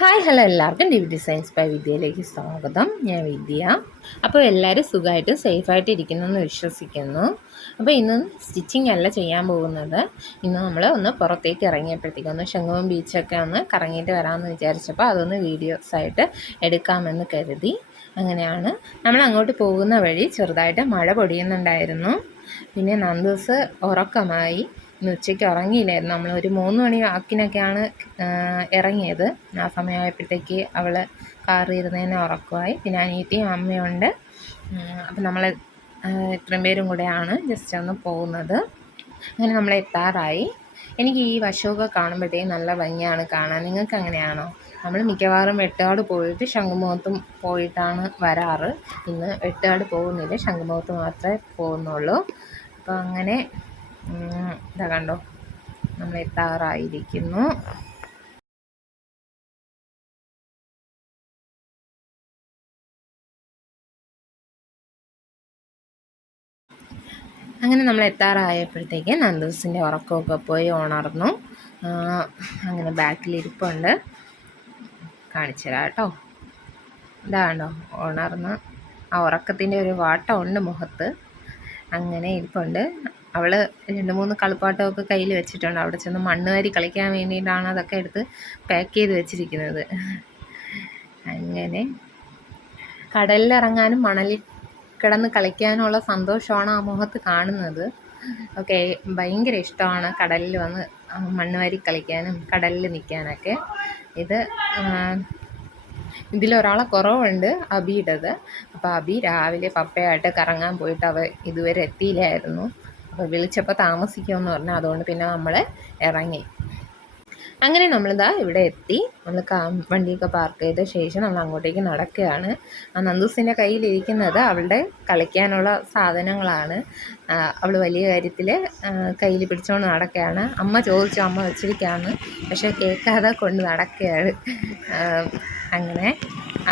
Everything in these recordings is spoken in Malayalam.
ഹായ് ഹലോ എല്ലാവർക്കും ഡി വി ഡിസൈൻസ് ബൈ വിദ്യയിലേക്ക് സ്വാഗതം. ഞാൻ വിദ്യ. അപ്പോൾ എല്ലാവരും സുഖമായിട്ട് സേഫായിട്ട് ഇരിക്കുന്നെന്ന് വിശ്വസിക്കുന്നു. അപ്പോൾ ഇന്ന് സ്റ്റിച്ചിങ് അല്ല ചെയ്യാൻ പോകുന്നത്. ഇന്ന് നമ്മൾ ഒന്ന് പുറത്തേക്ക് ഇറങ്ങിയപ്പോഴത്തേക്കും ഒന്ന് ശംഖുവം ബീച്ചൊക്കെ ഒന്ന് കറങ്ങിയിട്ട് വരാമെന്ന് വിചാരിച്ചപ്പോൾ അതൊന്ന് വീഡിയോസായിട്ട് എടുക്കാമെന്ന് കരുതി. അങ്ങനെയാണ് നമ്മൾ അങ്ങോട്ട് പോകുന്ന വഴി ചെറുതായിട്ട് മഴ പൊടിയുന്നുണ്ടായിരുന്നു. പിന്നെ നന്ദൂസ് ഉറക്കമായി. ഇന്ന് ഉച്ചയ്ക്ക് ഉറങ്ങിയില്ലായിരുന്നു. നമ്മളൊരു 3 മണി വാക്കിനൊക്കെയാണ് ഇറങ്ങിയത്. ആ സമയമായപ്പോഴത്തേക്ക് അവൾ കാറിൽ ഇരുന്നതിനെ ഉറക്കമായി. പിന്നെ അനിയത്തിയും അമ്മയുണ്ട്. അപ്പം നമ്മൾ ഇത്രയും പേരും കൂടെയാണ് ജസ്റ്റ് ഒന്ന് പോകുന്നത്. അങ്ങനെ നമ്മൾ എത്താറായി. എനിക്ക് ഈ വശമൊക്കെ കാണുമ്പോഴത്തേക്കും നല്ല ഭംഗിയാണ് കാണാൻ. നിങ്ങൾക്ക് അങ്ങനെയാണോ? നമ്മൾ മിക്കവാറും വെട്ടുകാട് പോയിട്ട് ശംഖുമുഖത്തും പോയിട്ടാണ് വരാറ്. ഇന്ന് വെട്ടുകാട് പോകുന്നില്ല, ശംഖുമുഖത്ത് മാത്രമേ പോകുന്നുള്ളൂ. അപ്പോൾ അങ്ങനെ ഇതാ കണ്ടോ, നമ്മൾ എത്താറായിരിക്കുന്നു. അങ്ങനെ നമ്മൾ എത്താറായപ്പോഴത്തേക്ക് നന്ദൂസിൻ്റെ ഉറക്കമൊക്കെ പോയി ഉണർന്നു. അങ്ങനെ ബാക്കിലിരിപ്പുണ്ട്, കാണിച്ചു തരാം കേട്ടോ. ഇതാണോ ഉണർന്ന്, ആ ഉറക്കത്തിൻ്റെ ഒരു വാട്ടമുണ്ട് മുഖത്ത്. അങ്ങനെ ഇരിപ്പുണ്ട്. അവൾ 2-3 കളിപ്പാട്ടമൊക്കെ കയ്യിൽ വെച്ചിട്ടുണ്ട്. അവിടെ ചെന്ന് മണ്ണ് വാരി കളിക്കാൻ വേണ്ടിയിട്ടാണ് അതൊക്കെ എടുത്ത് പാക്ക് ചെയ്ത് വെച്ചിരിക്കുന്നത്. അങ്ങനെ കടലിലിറങ്ങാനും മണലിൽ കിടന്ന് കളിക്കാനുള്ള സന്തോഷമാണ് ആ മുഖത്ത് കാണുന്നത്. ഓക്കെ, ഭയങ്കര ഇഷ്ടമാണ് കടലിൽ വന്ന് മണ്ണ് വാരി കളിക്കാനും കടലിൽ നിൽക്കാനൊക്കെ. ഇതിലൊരാളെ കുറവുണ്ട്, അബിയുടേത്. അപ്പോൾ അബി രാവിലെ പപ്പയായിട്ട് കറങ്ങാൻ പോയിട്ട് ഇതുവരെ എത്തിയില്ലായിരുന്നു. അപ്പോൾ വിളിച്ചപ്പോൾ താമസിക്കുമെന്ന് പറഞ്ഞു. അതുകൊണ്ട് പിന്നെ നമ്മൾ ഇറങ്ങി. അങ്ങനെ നമ്മളിതാ ഇവിടെ എത്തി. നമ്മൾ വണ്ടിയൊക്കെ പാർക്ക് ചെയ്ത ശേഷം നമ്മൾ അങ്ങോട്ടേക്ക് നടക്കുകയാണ്. ആ നന്ദൂസിൻ്റെ കയ്യിലിരിക്കുന്നത് അവളുടെ കളിക്കാനുള്ള സാധനങ്ങളാണ്. അവൾ വലിയ കാര്യത്തിൽ കയ്യിൽ പിടിച്ചുകൊണ്ട് നടക്കുകയാണ്. അമ്മ ചോദിച്ചു, അമ്മ വെച്ചിരിക്കുകയാണ്, പക്ഷേ കേൾക്കാതെ കൊണ്ട് നടക്കുകയാണ്. അങ്ങനെ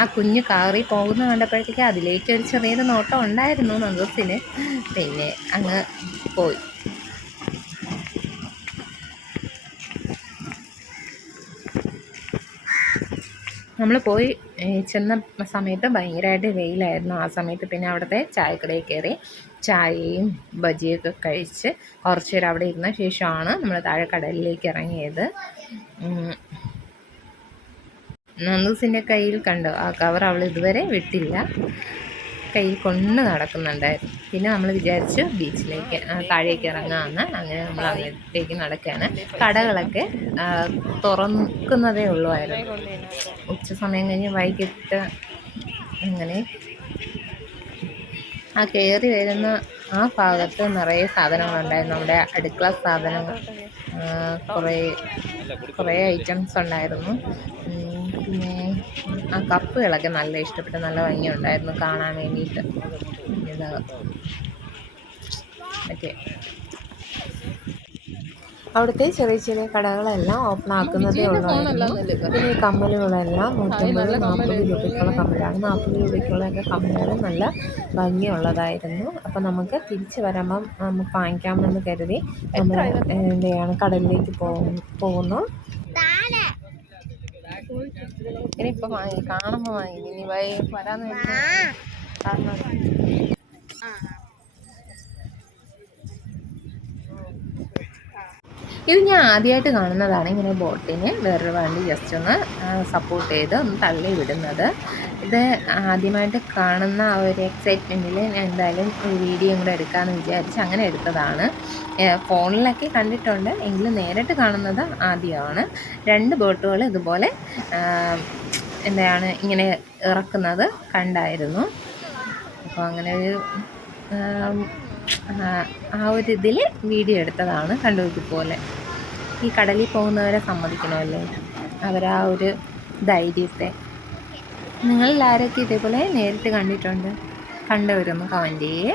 ആ കുഞ്ഞ് കാറി പോകുന്ന കണ്ടപ്പോഴത്തേക്ക് അതിലേക്ക് ഒരു ചെറിയൊരു നോട്ടം ഉണ്ടായിരുന്നു നന്ദൂസിന്. പിന്നെ അങ്ങ് പോയി. നമ്മൾ പോയി ചെന്ന സമയത്ത് ഭയങ്കരമായിട്ട് വെയിലായിരുന്നു. ആ സമയത്ത് പിന്നെ അവിടുത്തെ ചായക്കടയിൽ കയറി ചായയും ബജിയൊക്കെ കഴിച്ച് കുറച്ച് നേരം അവിടെ ഇരുന്ന ശേഷമാണ് നമ്മൾ താഴെ കടലിലേക്ക് ഇറങ്ങിയത്. നന്ദൂസിൻ്റെ കയ്യിൽ കണ്ടോ ആ കവർ, അവൾ ഇതുവരെ വിട്ടില്ല, കയ്യിൽ കൊണ്ട് നടക്കുന്നുണ്ടായിരുന്നു. പിന്നെ നമ്മൾ വിചാരിച്ചു ബീച്ചിലേക്ക് താഴേക്ക് ഇറങ്ങാമെന്ന്. അങ്ങനെ നമ്മൾ അങ്ങോട്ടേക്ക് നടക്കുകയാണ്. കടകളൊക്കെ തുറക്കുന്നതേ ഉള്ളുമായിരുന്നു. ഉച്ച സമയം കഴിഞ്ഞ് വൈകിട്ട് അങ്ങനെ ആ കയറി വരുന്ന ആ ഭാഗത്ത് നിറയെ സാധനങ്ങളുണ്ടായിരുന്നു. നമ്മുടെ അടുക്കള സാധനങ്ങൾ കുറേ ഐറ്റംസ് ഉണ്ടായിരുന്നു. പിന്നെ ആ കപ്പുകളൊക്കെ നല്ല ഇഷ്ടപ്പെട്ടു, നല്ല ഭംഗിയുണ്ടായിരുന്നു കാണാൻ വേണ്ടിയിട്ട്. ഇത് മറ്റേ അവിടുത്തെ ചെറിയ ചെറിയ കടകളെല്ലാം ഓപ്പൺ ആക്കുന്നതേ ഉള്ളായിരുന്നു. പിന്നെ ഈ കമ്മലുകളെല്ലാം 150-40 രൂപയ്ക്കുള്ള കമ്മലാണ്. 40 രൂപയ്ക്കുള്ളൊക്കെ കമ്മലുകൾ നല്ല ഭംഗിയുള്ളതായിരുന്നു. അപ്പം നമുക്ക് തിരിച്ച് വരുമ്പം നമുക്ക് വാങ്ങിക്കാമെന്ന് കരുതി നമ്മൾ എന്തെയാണ് കടലിലേക്ക് പോകുന്നു. ഇനിയിപ്പോൾ വാങ്ങി, കാണുമ്പോൾ വാങ്ങി, ഇനി വരാന്ന് കാരണം ഇത് ഞാൻ ആദ്യമായിട്ട് കാണുന്നതാണ്. ഇങ്ങനെ ബോട്ടിന് വേറൊരു വണ്ടി ജസ്റ്റ് ഒന്ന് സപ്പോർട്ട് ചെയ്ത് ഒന്ന് തള്ളി വിടുന്നത്. ഇത് ആദ്യമായിട്ട് കാണുന്ന ആ ഒരു എക്സൈറ്റ്മെൻറ്റിൽ ഞാൻ എന്തായാലും ഒരു വീഡിയോ കൂടെ എടുക്കാമെന്ന് വിചാരിച്ച് അങ്ങനെ എടുത്തതാണ്. ഫോണിലൊക്കെ കണ്ടിട്ടുണ്ട്, എങ്കിലും നേരിട്ട് കാണുന്നത് ആദ്യമാണ്. 2 ബോട്ടുകൾ ഇതുപോലെ എന്താണ് ഇങ്ങനെ ഇറക്കുന്നത് കണ്ടായിരുന്നു. അപ്പോൾ അങ്ങനെ ഒരു ആ ഒരു ഇതിൽ വീഡിയോ എടുത്തതാണ്. കണ്ടു, ഇതുപോലെ ഈ കടലിൽ പോകുന്നവരെ സമ്മതിക്കണമല്ലേ, അവരാ ഒരു ധൈര്യത്തെ. നിങ്ങളെല്ലാവരൊക്കെ ഇതേപോലെ നേരിട്ട് കണ്ടിട്ടുണ്ട്? കണ്ടവരൊന്ന് കമൻറ്റ് ചെയ്യേ.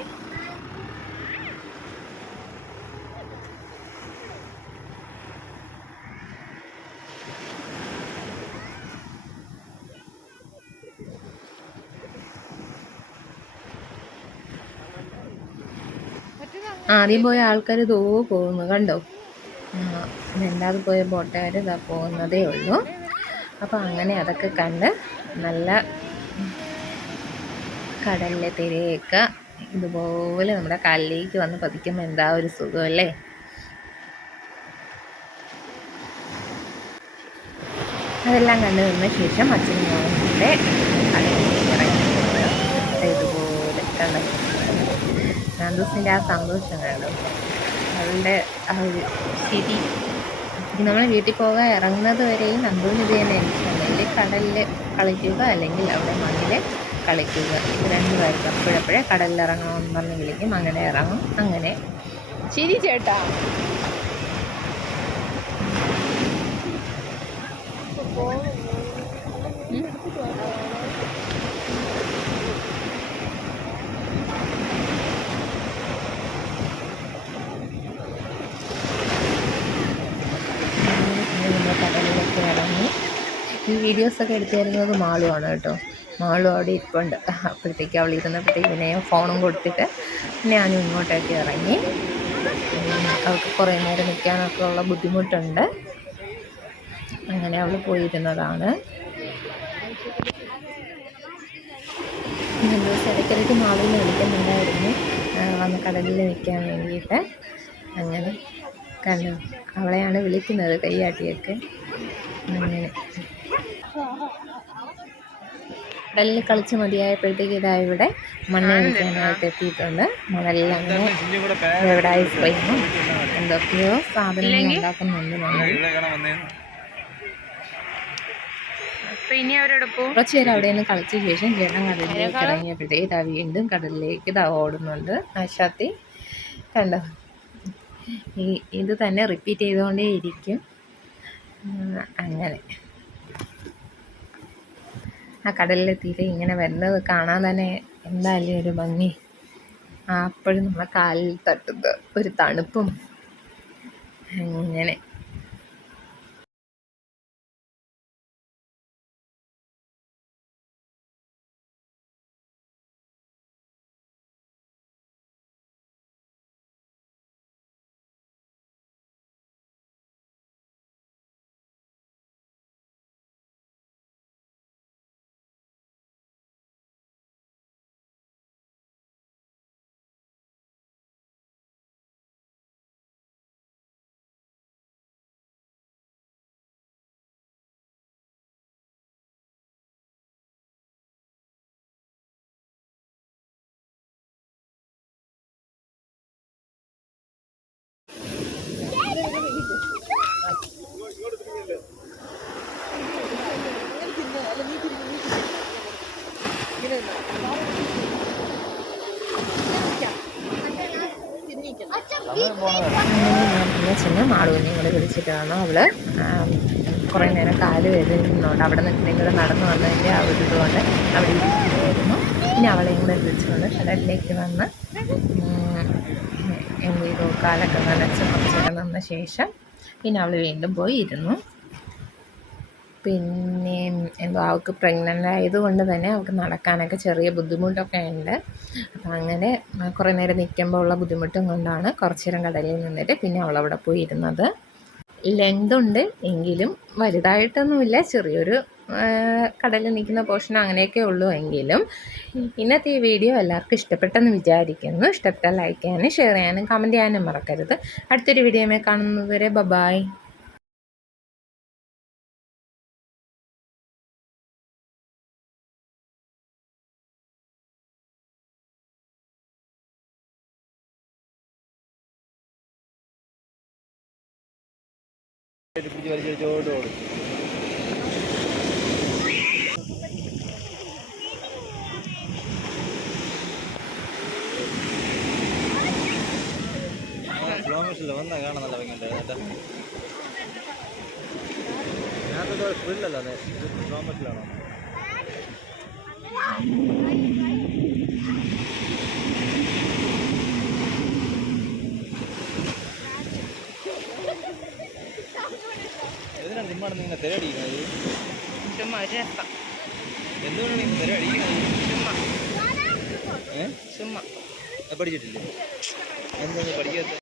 ആദ്യം പോയ ആൾക്കാർ പോകുന്നു കണ്ടോ. രണ്ടാമത് പോയ ബോട്ടുകാർ ഇതാ പോകുന്നതേ ഉള്ളൂ. അപ്പോൾ അങ്ങനെ അതൊക്കെ കണ്ട് നല്ല കടലിലെ തിരയൊക്കെ ഇതുപോലെ നമ്മുടെ കാലിലേക്ക് വന്ന് പതിക്കുമ്പോൾ എന്താ ഒരു സുഖമല്ലേ. അതെല്ലാം കണ്ടു നിന്ന ശേഷം അച്ഛനും മോളുടെ കടലിലേക്ക് ഇറങ്ങുന്നത് ഇതുപോലെ കണ്ടു. നന്ദൂസിൻ്റെ ആ സന്തോഷം കണ്ടു, അവളുടെ ആ ഒരു ശരി. നമ്മൾ വീട്ടിൽ പോകാൻ ഇറങ്ങുന്നത് വരെയും നന്ദുവിന് ഇത് തന്നെ ഇഷ്ടമല്ലേ, കടലിൽ കളിക്കുക അല്ലെങ്കിൽ അവിടെ മണ്ണിൽ കളിക്കുക, ഇത് രണ്ടുമായിരിക്കും. അപ്പോഴപ്പോഴേ കടലിലിറങ്ങണമെന്ന് പറഞ്ഞ് വിളിക്കും, അങ്ങനെ ഇറങ്ങും. അങ്ങനെ ശരി ചേട്ടാ. കടലിലൊക്കെ ഇറങ്ങി ഈ വീഡിയോസൊക്കെ എടുത്തു തരുന്നത് മാളുവാണ് കേട്ടോ. മാളും അവിടെ ഇരിപ്പുണ്ട്. അപ്പോഴത്തേക്ക് അവൾ ഇരുന്നപ്പോഴത്തേക്ക് പിന്നെ ഫോണും കൊടുത്തിട്ട് ഞാനും ഇങ്ങോട്ടേക്ക് ഇറങ്ങി. അവൾക്ക് കുറേ നേരം നിൽക്കാനൊക്കെ ഉള്ള ബുദ്ധിമുട്ടുണ്ട്, അങ്ങനെ അവൾ പോയിരുന്നതാണ്. ദിവസം ഇടയ്ക്കിടയ്ക്ക് മാളുവിനെ വിളിക്കുന്നുണ്ടായിരുന്നു വന്ന് കടലിൽ നിൽക്കാൻ വേണ്ടിയിട്ട്. അങ്ങനെ കണ്ടു, അവളെയാണ് വിളിക്കുന്നത് കയ്യാട്ടിയൊക്കെ. അങ്ങനെ കടലിൽ കളിച്ച് മതിയായപ്പോഴത്തേക്ക് ഇതാ ഇവിടെ മണ്ണ് കളിക്കാനായിട്ട് എത്തിയിട്ടുണ്ട്. മണെല്ലാം അങ്ങനെ ഇവിടെ ഐസ്ക്രീമും എന്തൊക്കെയോ സാധനങ്ങൾ ഉണ്ടാക്കുന്നുണ്ട് നമ്മൾ. കുറച്ച് നേരം അവിടെ നിന്ന് കളിച്ച ശേഷം ചേട്ടൻ കടലിലേക്ക് ഇറങ്ങിയപ്പോഴത്തേക്ക് ഇതാ വീണ്ടും കടലിലേക്ക് ഇതാ ഓടുന്നുണ്ട് ആശാത്തി. കണ്ടോ, ഇത് തന്നെ റിപ്പീറ്റ് ചെയ്തുകൊണ്ടേ ഇരിക്കും. അങ്ങനെ ആ കടലിലെ തീര ഇങ്ങനെ വരുന്നത് കാണാൻ തന്നെ എന്തായാലും ഒരു ഭംഗി. അപ്പോഴും നമ്മളെ കാലിൽ തട്ടുന്നത് ഒരു തണുപ്പും. അങ്ങനെ പിന്നെ ചെന്ന് മാളുവിനെയും കൂടെ വിളിച്ചിട്ട് വന്നു. അവള് കുറേ നേരം കാല് വേദനിക്കുന്നുണ്ട്, അവിടെ നിന്ന് ഇങ്ങോട്ട് നടന്നു വന്നതിൻ്റെ ആ ഒരു ഇതുകൊണ്ട് അവിടെ ഇരിക്കുകയായിരുന്നു. പിന്നെ അവളെയും കൂടെ വിളിച്ചുകൊണ്ട് കടലിലേക്ക് വന്ന് എന്ത് ചെയ്തു, കാലൊക്കെ നനച്ച് കുറച്ചേരം നിന്ന ശേഷം പിന്നെ അവൾ വീണ്ടും പോയി ഇരുന്നു. പിന്നെ എന്തോ അവൾക്ക് പ്രഗ്നൻ്റ് ആയതുകൊണ്ട് തന്നെ അവൾക്ക് നടക്കാനൊക്കെ ചെറിയ ബുദ്ധിമുട്ടൊക്കെ ഉണ്ട്. അപ്പം അങ്ങനെ കുറേ നേരം നിൽക്കുമ്പോൾ ഉള്ള ബുദ്ധിമുട്ടും കൊണ്ടാണ് കുറച്ച് നേരം കടലിൽ നിന്നിട്ട് പിന്നെ അവളവിടെ പോയി ഇരുന്നത്. ലെങ്തുണ്ട് എങ്കിലും വലുതായിട്ടൊന്നുമില്ല, ചെറിയൊരു കടലിൽ നിൽക്കുന്ന പോർഷൻ അങ്ങനെയൊക്കെ ഉള്ളൂ. എങ്കിലും ഇന്നത്തെ ഈ വീഡിയോ എല്ലാവർക്കും ഇഷ്ടപ്പെട്ടെന്ന് വിചാരിക്കുന്നു. ഇഷ്ടപ്പെട്ടാൽ ലൈക്ക് ചെയ്യാനും ഷെയർ ചെയ്യാനും കമൻറ്റ് ചെയ്യാനും മറക്കരുത്. അടുത്തൊരു വീഡിയോയിൽ കാണുന്നത് വരെ ബൈ. വന്നാ കാണാൻ നല്ല ഭംഗിയുണ്ട്. ഞാനത് സ്പ്രില്ലല്ലേ സ്ലോമസിലാണോ? എന്തിനാണ് നിമ്മാണ് നിങ്ങൾ തിരടിക്കുന്നത്? എന്തുകൊണ്ടാണ് നിങ്ങൾ തിരടിക്കുന്നത്? ചുമ്മാ പഠിച്ചിട്ടില്ലേ? എന്താണ് പഠിക്കാത്ത?